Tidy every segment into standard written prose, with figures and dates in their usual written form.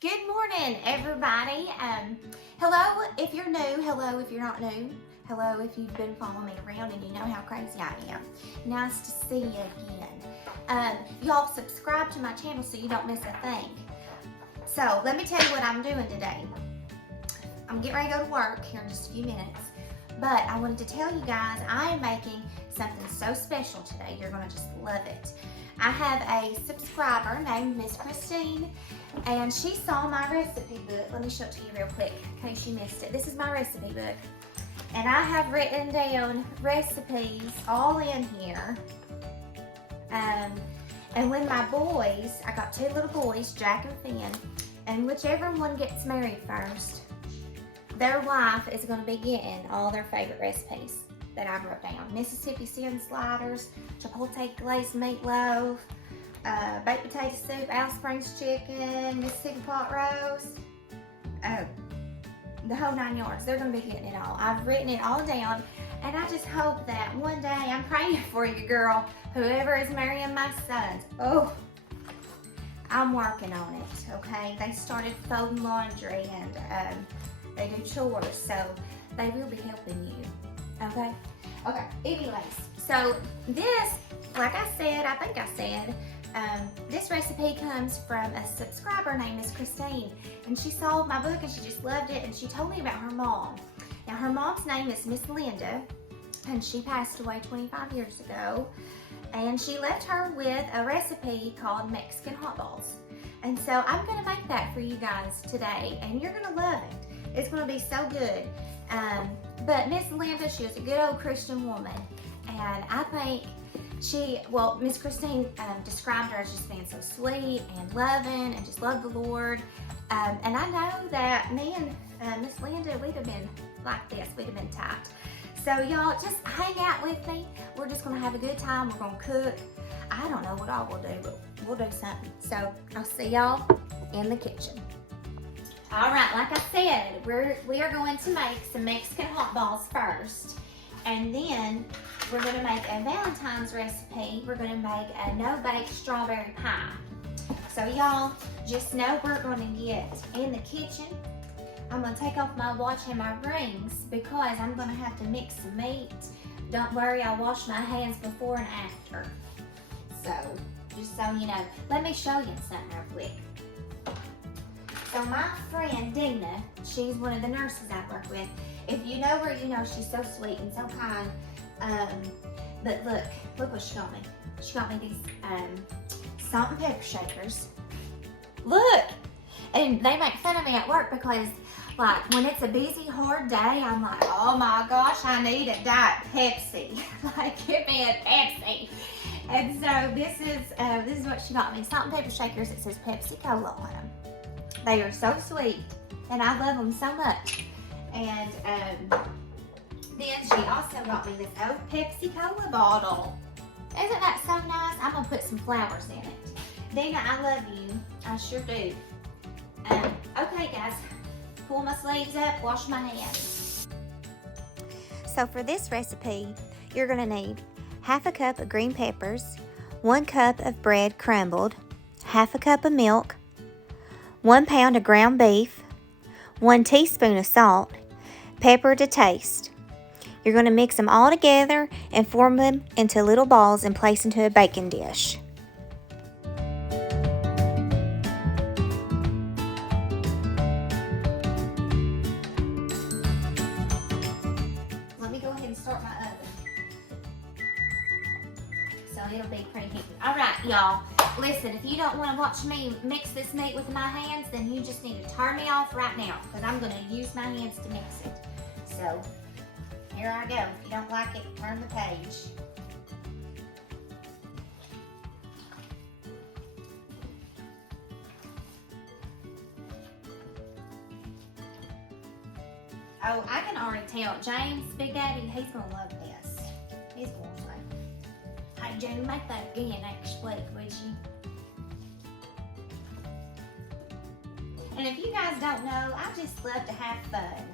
Good morning, everybody. Hello if you're new, hello if you're not new, hello if you've been following me around and you know how crazy I am. Nice to see you again. Y'all subscribe to my channel so you don't miss a thing. So let me tell you what I'm doing today. I'm getting ready to go to work here in just a few minutes, but I wanted to tell you guys I am making something so special today. You're gonna just love it. I have a subscriber named Miss Christine, and she saw my recipe book. Let me show it to you real quick in case you missed it. This is my recipe book, and I have written down recipes all in here. And when my boys, I got two little boys, Jack and Finn, and whichever one gets married first, their wife is going to be getting all their favorite recipes that I wrote down. Mississippi Sin sliders, chipotle glazed meatloaf, baked potato soup, Alice Springs chicken, Mississippi pot roast, the whole 9 yards. They're going to be getting it all. I've written it all down, and I just hope that one day, I'm praying for you, girl, whoever is marrying my sons. Oh, I'm working on it, okay? They started folding laundry, and they do chores, so they will be helping you, okay? Okay, anyways, so this, like I said, I think I said, this recipe comes from a subscriber named Miss Christine, and she saw my book and she just loved it, and she told me about her mom. Now, her mom's name is Miss Linda, and she passed away 25 years ago, and she left her with a recipe called Mexican hot balls. And so I'm gonna make that for you guys today, and you're gonna love it. It's gonna be so good. But Miss Linda, she was a good old Christian woman, and I think Miss Christine described her as just being so sweet and loving and just loved the Lord. And I know that me and Miss Linda, we'd have been like this, we'd have been tight. So y'all just hang out with me. We're just gonna have a good time. We're gonna cook. I don't know what all we'll do, but we'll do something. So I'll see y'all in the kitchen. All right, like I said, we are going to make some Mexican hot balls first, and then we're going to make a Valentine's recipe. We're going to make a no-bake strawberry pie. So y'all, just know we're going to get in the kitchen. I'm going to take off my watch and my rings because I'm going to have to mix some meat. Don't worry, I wash my hands before and after. So, just so you know, let me show you something real quick. So my friend Dina, she's one of the nurses I work with. If you know her, you know she's so sweet and so kind. But look what she got me. She got me these salt and pepper shakers. Look! And they make fun of me at work because, like, when it's a busy, hard day, I'm like, oh my gosh, I need a Diet Pepsi. Like, give me a Pepsi. And so this is what she got me. Salt and pepper shakers. It says Pepsi Cola on them. They are so sweet, and I love them so much. And then she also got me this old Pepsi Cola bottle. Isn't that so nice? I'm gonna put some flowers in it. Dina, I love you. I sure do. Okay, guys, pull my sleeves up, wash my hands. So for this recipe, you're gonna need half a cup of green peppers, 1 cup of bread crumbled, half a cup of milk, 1 pound of ground beef, 1 teaspoon of salt, pepper to taste. You're going to mix them all together and form them into little balls and place into a baking dish. Let me go ahead and start my oven. So it'll be preheated. All right, y'all. Listen, if you don't want to watch me mix this meat with my hands, then you just need to turn me off right now because I'm going to use my hands to mix it. So, here I go. If you don't like it, turn the page. Oh, I can already tell. James, Big Daddy, he's going to love this. He's going to say, hey, June, make that again next week, would you? And if you guys don't know, I just love to have fun.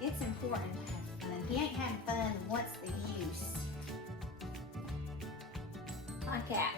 It's important to have fun. If you ain't having fun, what's the use? Like that.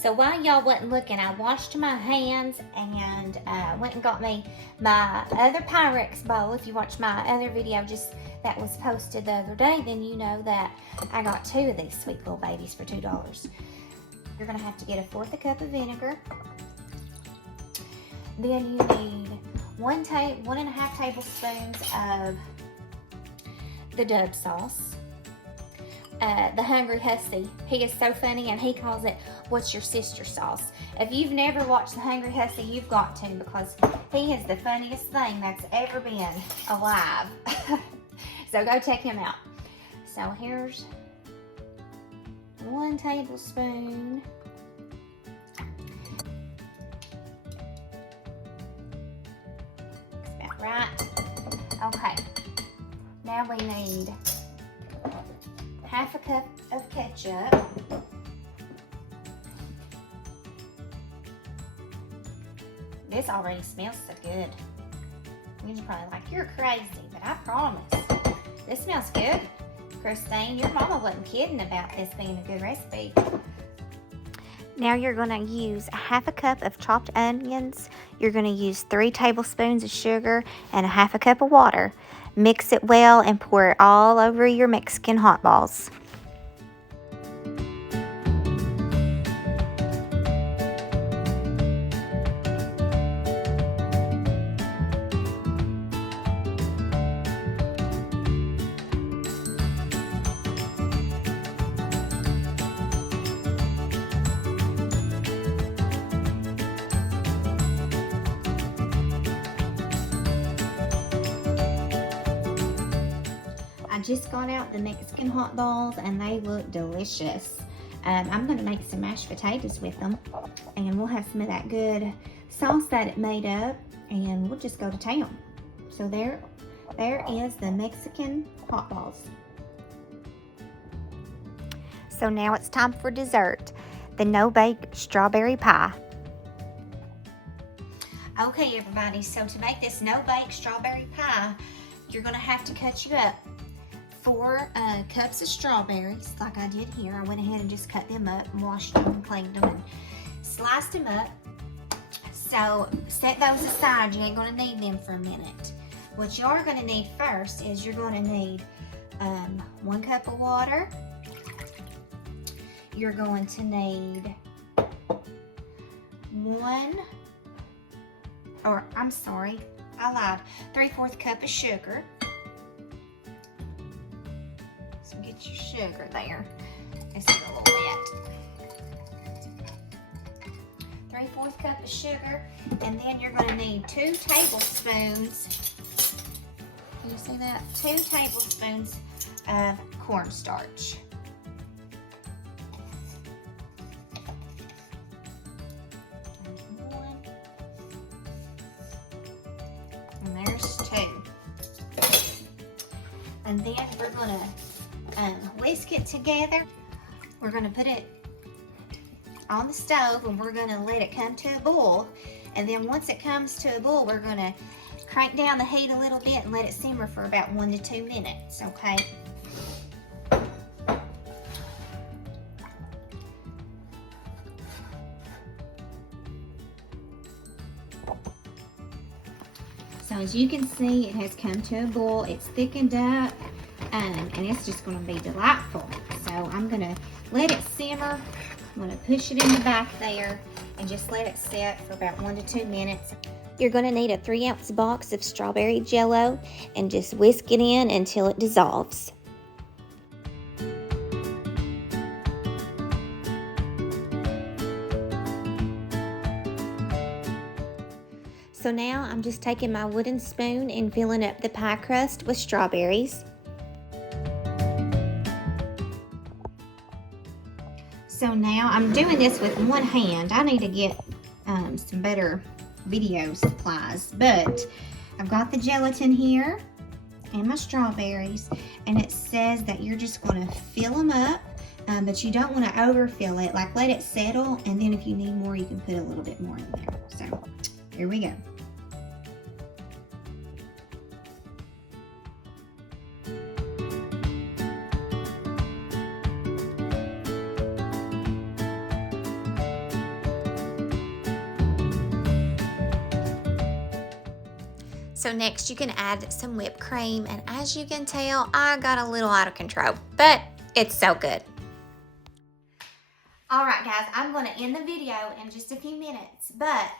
So while y'all wasn't looking, I washed my hands and went and got me my other Pyrex bowl. If you watched my other video just that was posted the other day, then you know that I got 2 of these sweet little babies for $2. You're gonna have to get 1/4 cup of vinegar. Then you need 1.5 tablespoons of the Dove sauce. The Hungry Hussy, he is so funny and he calls it, "What's your sister sauce?" If you've never watched the Hungry Hussy, you've got to, because he is the funniest thing that's ever been alive. So go check him out. So here's 1 tablespoon. That's about right. Okay, now we need 1/2 cup of ketchup. This already smells so good. You're probably like, "You're crazy," but I promise. This smells good. Christine, your mama wasn't kidding about this being a good recipe. Now you're gonna use 1/2 cup of chopped onions. You're gonna use 3 tablespoons of sugar and 1/2 cup of water. Mix it well and pour it all over your Mexican hot balls. I just got out the Mexican hot balls and they look delicious. I'm gonna make some mashed potatoes with them, and we'll have some of that good sauce that it made up, and we'll just go to town. So there is the Mexican hot balls. So now it's time for dessert, the no-bake strawberry pie. Okay, everybody, so to make this no-bake strawberry pie, you're gonna have to cut you up 4 cups of strawberries, like I did here. I went ahead and just cut them up and washed them and cleaned them and sliced them up. So set those aside. You ain't gonna need them for a minute. What you are gonna need first is you're gonna need 1 cup of water. You're going to need 3/4 cup of sugar. So get your sugar there. It's a little wet. 3/4 cup of sugar, and then you're going to need 2 tablespoons. Can you see that? 2 tablespoons of cornstarch. There's 1, and there's 2. And then we're going to whisk it together. We're going to put it on the stove and we're going to let it come to a boil. And then once it comes to a boil, we're going to crank down the heat a little bit and let it simmer for about 1 to 2 minutes, okay? So as you can see, it has come to a boil. It's thickened up. And it's just going to be delightful. So I'm going to let it simmer. I'm going to push it in the back there and just let it sit for about 1 to 2 minutes. You're going to need a 3-ounce box of strawberry jello and just whisk it in until it dissolves. So now I'm just taking my wooden spoon and filling up the pie crust with strawberries. So now I'm doing this with one hand. I need to get some better video supplies, but I've got the gelatin here and my strawberries, and it says that you're just going to fill them up, but you don't want to overfill it. Like, let it settle, and then if you need more, you can put a little bit more in there. So here we go. So next you can add some whipped cream, and as you can tell, I got a little out of control, but it's so good. All right, guys, I'm going to end the video in just a few minutes, but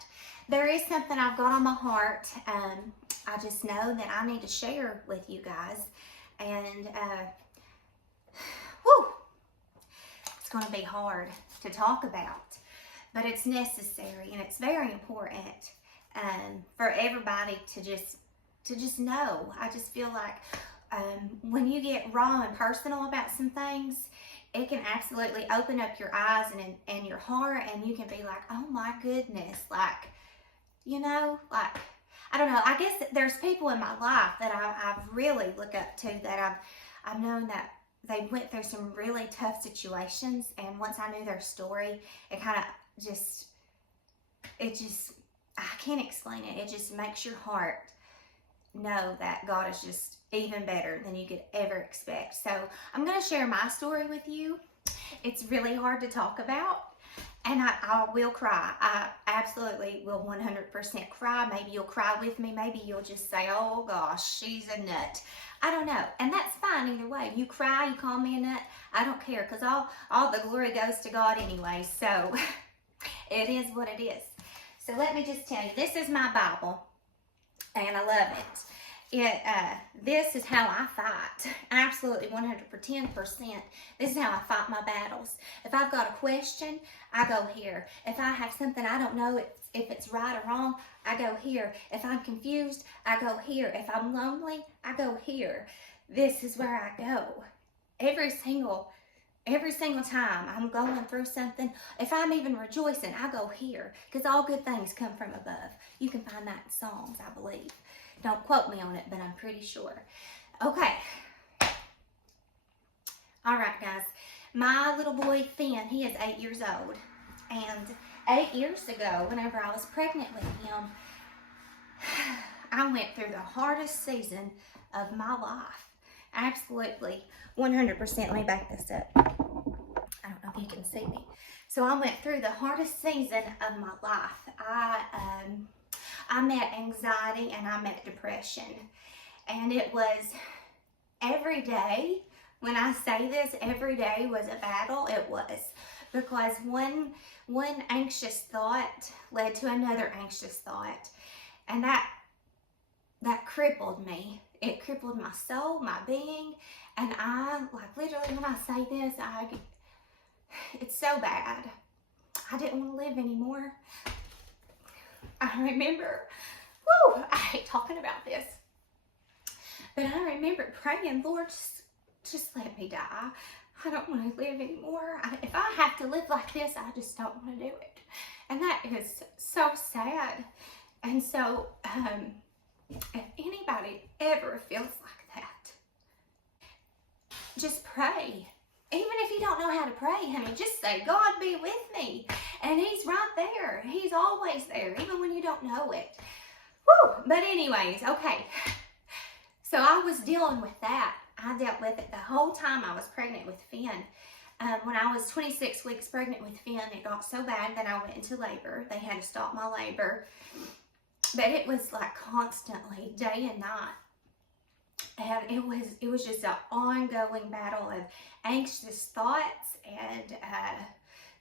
there is something I've got on my heart. I just know that I need to share with you guys, and it's going to be hard to talk about, but it's necessary, and it's very important for everybody to just know. I just feel like when you get raw and personal about some things, it can absolutely open up your eyes and your heart, and you can be like, oh my goodness, like, you know, like, I don't know. I guess there's people in my life that I've really looked up to, that I've known that they went through some really tough situations, and once I knew their story, it kind of I can't explain it. It just makes your heart know that God is just even better than you could ever expect. So I'm going to share my story with you. It's really hard to talk about, and I will cry. I absolutely will 100% cry. Maybe you'll cry with me. Maybe you'll just say, oh gosh, she's a nut. I don't know. And that's fine either way. You cry, you call me a nut, I don't care, because all the glory goes to God anyway. So it is what it is. So let me just tell you, this is my Bible, and I love it. This is how I fight. Absolutely 110%. This is how I fight my battles. If I've got a question, I go here. If I have something I don't know if it's right or wrong, I go here. If I'm confused, I go here. If I'm lonely, I go here. This is where I go. Every single time I'm going through something, if I'm even rejoicing, I go here, because all good things come from above. You can find that in Psalms, I believe. Don't quote me on it, but I'm pretty sure. Okay. All right, guys. My little boy, Finn, he is 8 years old. And 8 years ago, whenever I was pregnant with him, I went through the hardest season of my life. Absolutely 100%. Let me back this up. I don't know if you can see me. So I went through the hardest season of my life. I met anxiety and I met depression. And it was every day, when I say this, every day was a battle. It was, because one anxious thought led to another anxious thought. And that crippled me. It crippled my soul, my being. And I, like, literally, when I say this, it's so bad. I didn't want to live anymore. I remember, I hate talking about this, but I remember praying, Lord, just let me die. I don't want to live anymore. If I have to live like this, I just don't want to do it. And that is so sad. And so, if anybody ever feels like that, just pray. Even if you don't know how to pray, honey, just say, God be with me. And he's right there. He's always there, even when you don't know it. Woo! But anyways, okay. So I was dealing with that. I dealt with it the whole time I was pregnant with Finn. When I was 26 weeks pregnant with Finn, it got so bad that I went into labor. They had to stop my labor. But it was like constantly, day and night. And it was just an ongoing battle of anxious thoughts and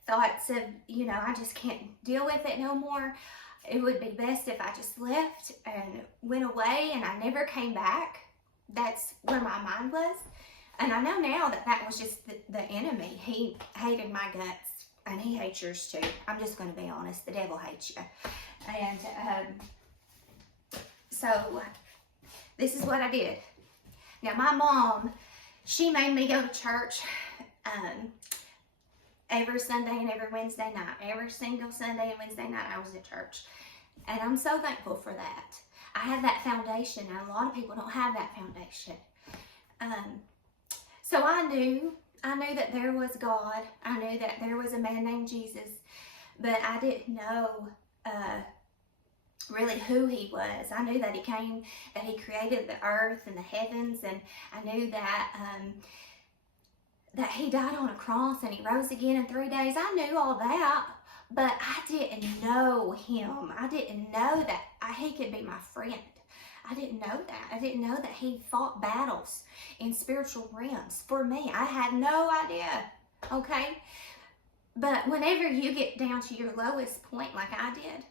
thoughts of, I just can't deal with it no more. It would be best if I just left and went away and I never came back. That's where my mind was. And I know now that was just the enemy. He hated my guts, and he hates yours too. I'm just going to be honest. The devil hates you. And so this is what I did. Now, my mom, she made me go to church every Sunday and every Wednesday night. Every single Sunday and Wednesday night I was at church. And I'm so thankful for that. I have that foundation, and a lot of people don't have that foundation. So I knew that there was God. I knew that there was a man named Jesus, but I didn't know really who he was. I knew that he came, that he created the earth and the heavens, and I knew that that he died on a cross and he rose again in 3 days. I knew all that, but I didn't know him. I didn't know that he could be my friend. I didn't know that. I didn't know that he fought battles in spiritual realms for me. I had no idea, okay? But whenever you get down to your lowest point like I did,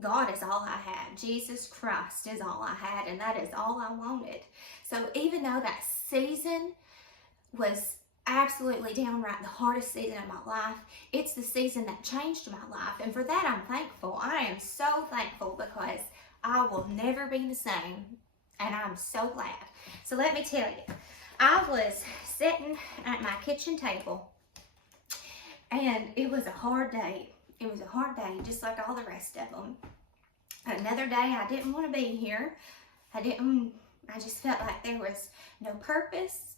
God is all I had. Jesus Christ is all I had, and that is all I wanted. So even though that season was absolutely downright the hardest season of my life, it's the season that changed my life. And for that, I'm thankful. I am so thankful because I will never be the same. And I'm so glad. So let me tell you, I was sitting at my kitchen table, and it was a hard day. It was a hard day, just like all the rest of them. Another day, I didn't want to be here. I just felt like there was no purpose.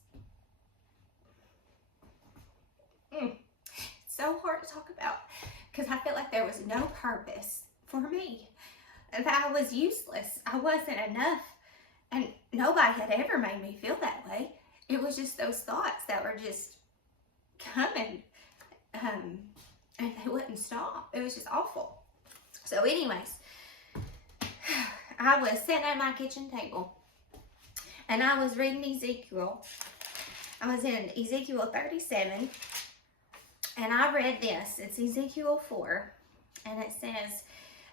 It's so hard to talk about because I felt like there was no purpose for me. And that I was useless. I wasn't enough. And nobody had ever made me feel that way. It was just those thoughts that were just coming. And they wouldn't stop. It was just awful. So anyways, I was sitting at my kitchen table and I was reading Ezekiel. I was in Ezekiel 37 and I read this. It's Ezekiel 4 and it says,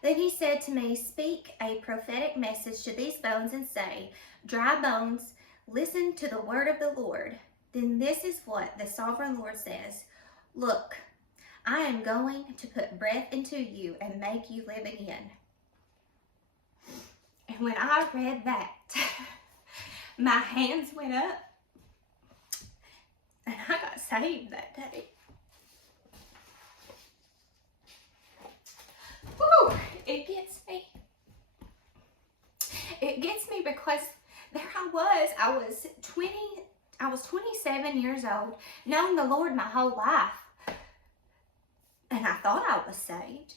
"Then he said to me, speak a prophetic message to these bones and say, dry bones, listen to the word of the Lord. Then this is what the sovereign Lord says. Look, I am going to put breath into you and make you live again." And when I read that, my hands went up and I got saved that day. Woo! It gets me. It gets me because there I was 27 years old, known the Lord my whole life. And I thought I was saved,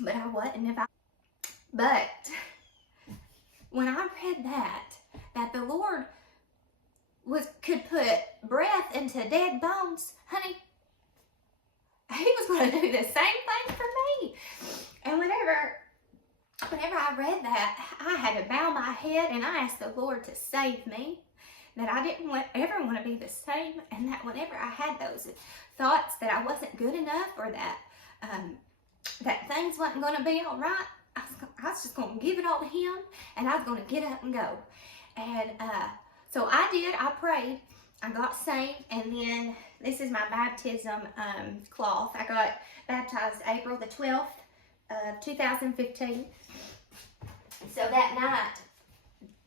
but I wasn't. But when I read that the Lord could put breath into dead bones, honey, he was going to do the same thing for me. And whenever I read that, I had to bow my head and I asked the Lord to save me. That I didn't ever want to be the same, and that whenever I had those thoughts that I wasn't good enough or that that things wasn't going to be all right, I was just going to give it all to him, and I was going to get up and go. And so I did. I prayed. I got saved, and then this is my baptism cloth. I got baptized April the 12th of 2015. So that night,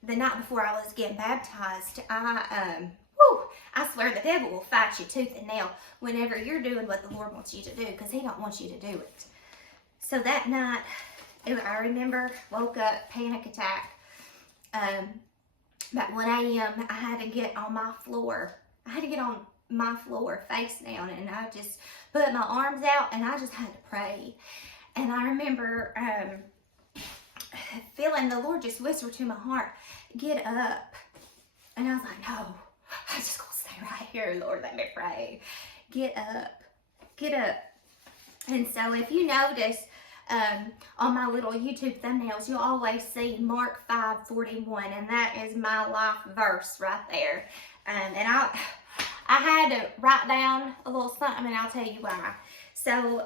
the night before I was getting baptized, I swear the devil will fight you tooth and nail whenever you're doing what the Lord wants you to do, because he don't want you to do it. So that night, I remember, woke up, panic attack. About 1 a.m., I had to get on my floor. I had to get on my floor face down, and I just put my arms out, and I just had to pray. And I remember feeling the Lord just whisper to my heart, get up. And I was like, no, I'm just going to stay right here, Lord, let me pray. Get up, get up. And so if you notice on my little YouTube thumbnails, you'll always see Mark 5:41, and that is my life verse right there. And I had to write down a little something, and I'll tell you why. So,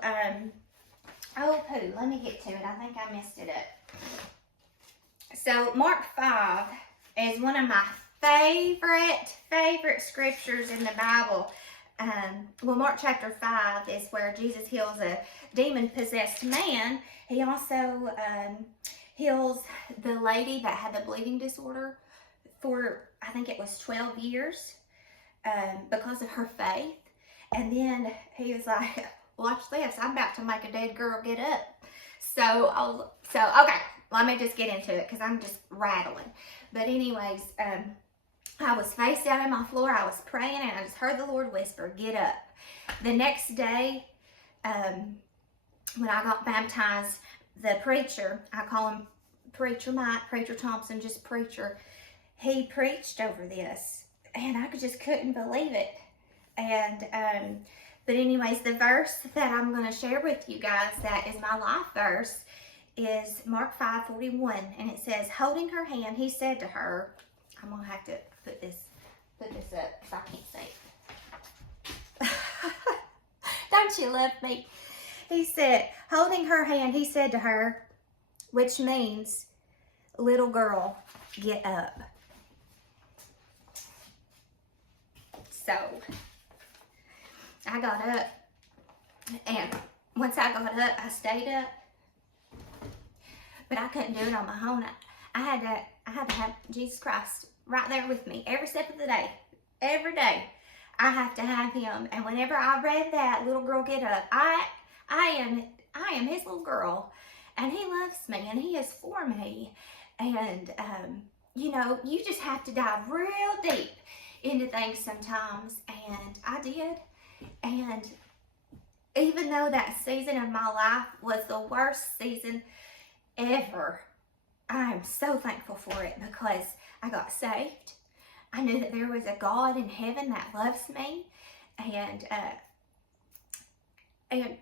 let me get to it. I think I messed it up. So Mark 5 is one of my favorite scriptures in the Bible. Mark chapter 5 is where Jesus heals a demon-possessed man. He also heals the lady that had the bleeding disorder for, I think it was 12 years because of her faith. And then he was like, watch this, I'm about to make a dead girl get up. So okay, let me just get into it because I'm just rattling. But anyways, I was face down on my floor, I was praying, and I just heard the Lord whisper, get up. The next day, when I got baptized, the preacher, I call him Preacher Mike, Preacher Thompson, just preacher, he preached over this, and I just couldn't believe it. And but anyways, the verse that I'm going to share with you guys that is my life verse is Mark 5:41, and it says, holding her hand, he said to her, I'm gonna have to put this up if I can't see it. Don't you love me? He said, holding her hand, he said to her, which means, little girl, get up. So, I got up, and once I got up, I stayed up, but I couldn't do it on my own. I had to have Jesus Christ right there with me every step of the day. Every day, I have to have him. And whenever I read that, little girl, get up, I am his little girl, and he loves me, and he is for me. And you know, you just have to dive real deep into things sometimes, and I did. And even though that season of my life was the worst season ever, I am so thankful for it, because I got saved. I knew that there was a God in heaven that loves me, and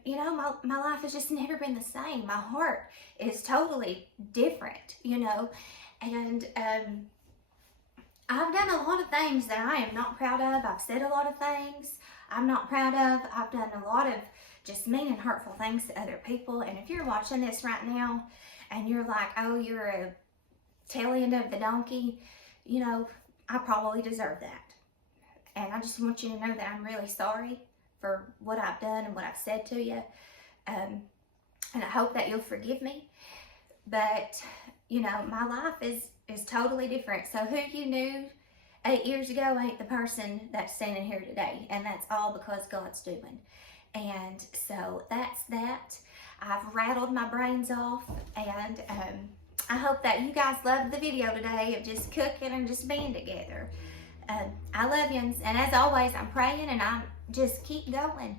you know, my life has just never been the same. My heart is totally different, you know, and I've done a lot of things that I am not proud of. I've said a lot of things I'm not proud of. I've done a lot of just mean and hurtful things to other people. And if you're watching this right now and you're like, oh, you're a tail end of the donkey, you know, I probably deserve that. And I just want you to know that I'm really sorry for what I've done and what I've said to you. And I hope that you'll forgive me. But, you know, my life is totally different. So who you knew 8 years ago ain't the person that's standing here today. And that's all because God's doing. And so that's that. I've rattled my brains off. And I hope that you guys loved the video today of just cooking and just being together. I love you. And as always, I'm praying, and I'm just keep going.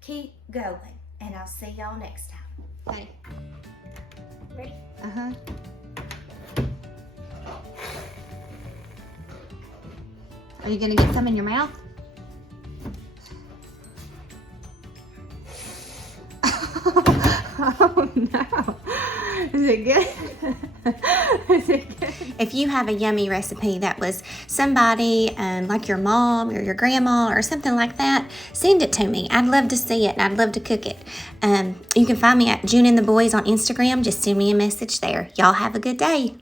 Keep going. And I'll see y'all next time. Okay. Ready? Uh-huh. Are you gonna get some in your mouth? Oh no. Is it good? Is it good? If you have a yummy recipe that was somebody like your mom or your grandma or something like that, send it to me. I'd love to see it, and I'd love to cook it. You can find me at June and the Boys on Instagram. Just send me a message there. Y'all have a good day.